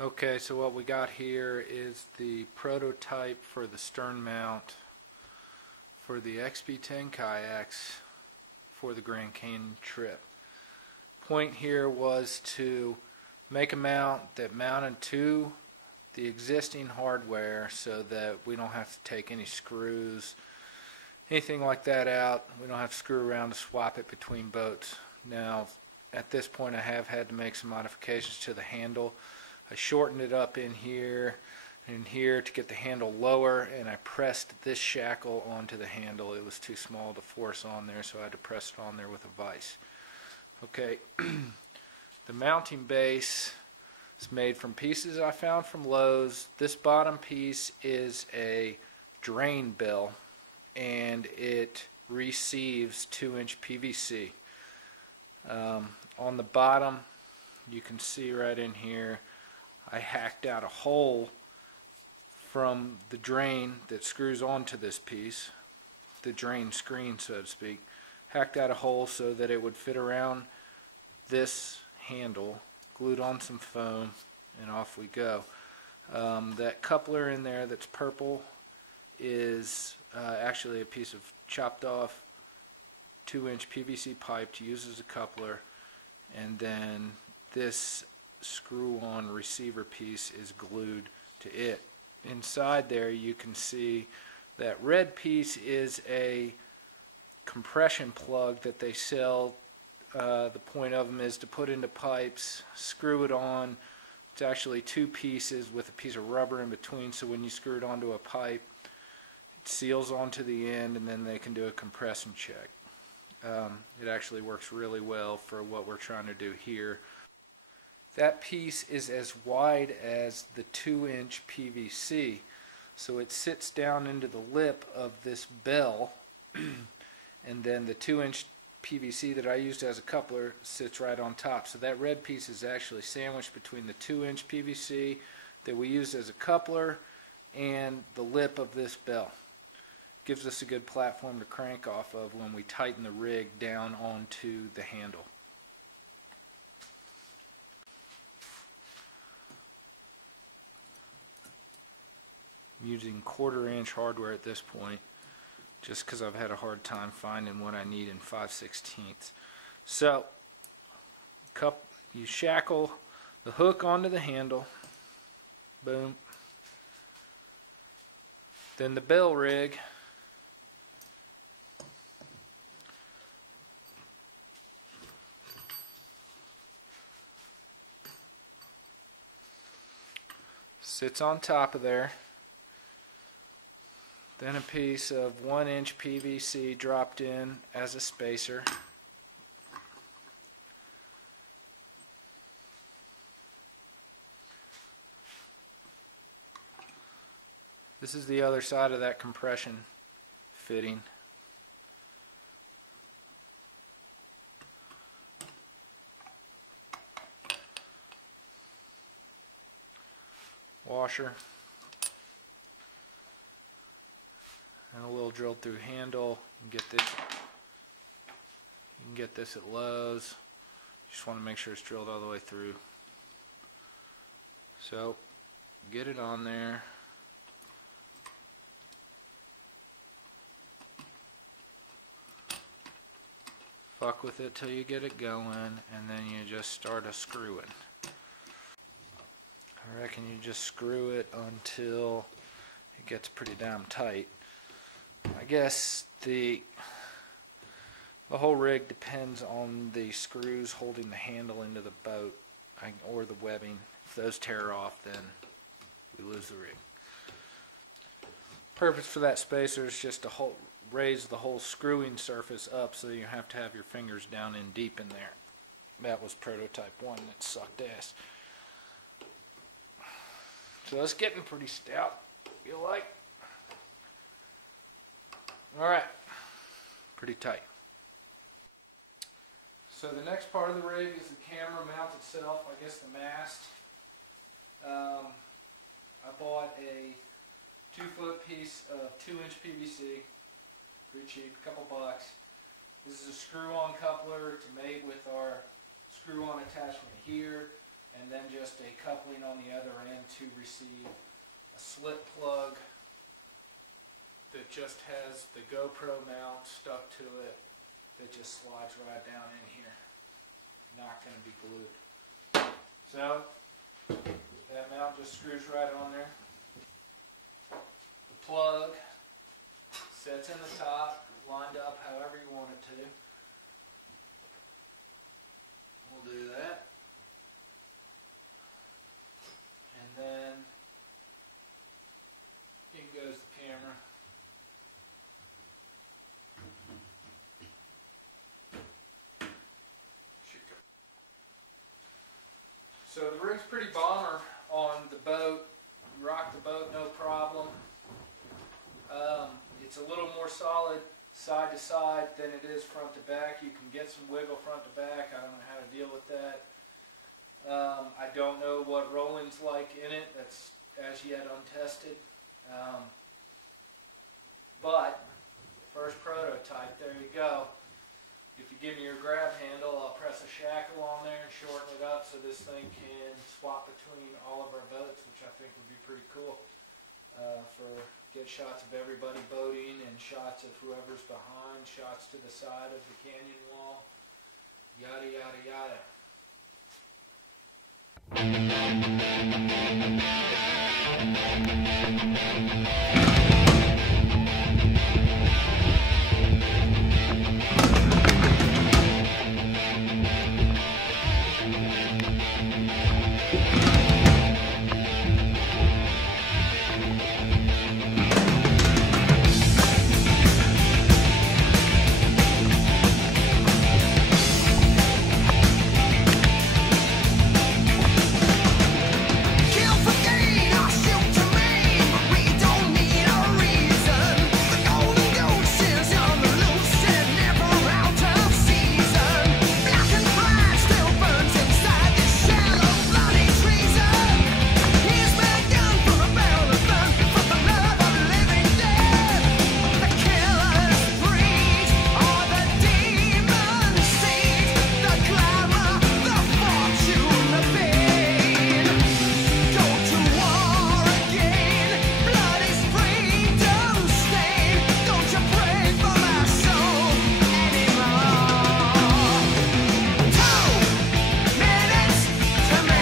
Okay, so what we got here is the prototype for the stern mount for the XP10 kayaks for the Grand Canyon trip. Point here was to make a mount that mounted to the existing hardware so that we don't have to take any screws, anything like that out. We don't have to screw around to swap it between boats. Now, at this point I have had to make some modifications to the handle. I shortened it up in here and here to get the handle lower, and I pressed this shackle onto the handle. It was too small to force on there, so I had to press it on there with a vise. Okay, the mounting base is made from pieces I found from Lowe's. This bottom piece is a drain bill, and it receives 2-inch PVC. On the bottom, you can see right in here, I hacked out a hole from the drain that screws onto this piece, the drain screen, so to speak. Hacked out a hole so that it would fit around this handle, glued on some foam, and off we go. That coupler in there that's purple is actually a piece of chopped off 2-inch PVC pipe to use as a coupler, and then this screw-on receiver piece is glued to it. Inside there you can see that red piece is a compression plug that they sell. The point of them is to put into pipes, screw it on. It's actually 2 pieces with a piece of rubber in between, so when you screw it onto a pipe, it seals onto the end, and then they can do a compression check. It actually works really well for what we're trying to do here. That piece is as wide as the 2-inch PVC, so it sits down into the lip of this bell, and then the 2-inch PVC that I used as a coupler sits right on top. So that red piece is actually sandwiched between the 2-inch PVC that we used as a coupler and the lip of this bell. Gives us a good platform to crank off of when we tighten the rig down onto the handle. I'm using 1/4-inch hardware at this point, just because I've had a hard time finding what I need in 5/16. So, you shackle the hook onto the handle, boom. Then the bell rig sits on top of there. Then a piece of 1-inch PVC dropped in as a spacer. This is the other side of that compression fitting. Washer. And a little drilled through handle. You can get this at Lowe's. Just want to make sure it's drilled all the way through. So get it on there. Fuck with it till you get it going, and then you just start a screwing. I reckon you just screw it until it gets pretty damn tight. I guess the whole rig depends on the screws holding the handle into the boat, or the webbing. If those tear off, then we lose the rig. Purpose for that spacer is just to raise the whole screwing surface up so you have to have your fingers down in deep in there. That was prototype 1 that sucked ass. So it's getting pretty stout, I feel like. Alright, pretty tight. So the next part of the rig is the camera mount itself, I guess the mast. I bought a 2-foot piece of 2-inch PVC, pretty cheap, a couple bucks. This is a screw-on coupler to mate with our screw-on attachment here. and then just a coupling on the other end to receive a slip plug that just has the GoPro mount stuck to it that just slides right down in here. Not going to be glued. So that mount just screws right on there. The plug sits in the top, lined up however you want it to. We'll do that. And then in goes the camera. So the rig's pretty bomber on the boat. You rock the boat no problem. It's a little more solid side to side than it is front to back. You can get some wiggle front to back. I don't know how to deal with that. I don't know what rolling's like in it. That's as yet untested. But first prototype, there you go. If you give me your grab handle, I'll press a shackle on there and shorten it up so this thing can swap between all of our boats, which I think would be pretty cool. Get shots of everybody boating and shots of whoever's behind, shots to the side of the canyon wall, yada yada yada.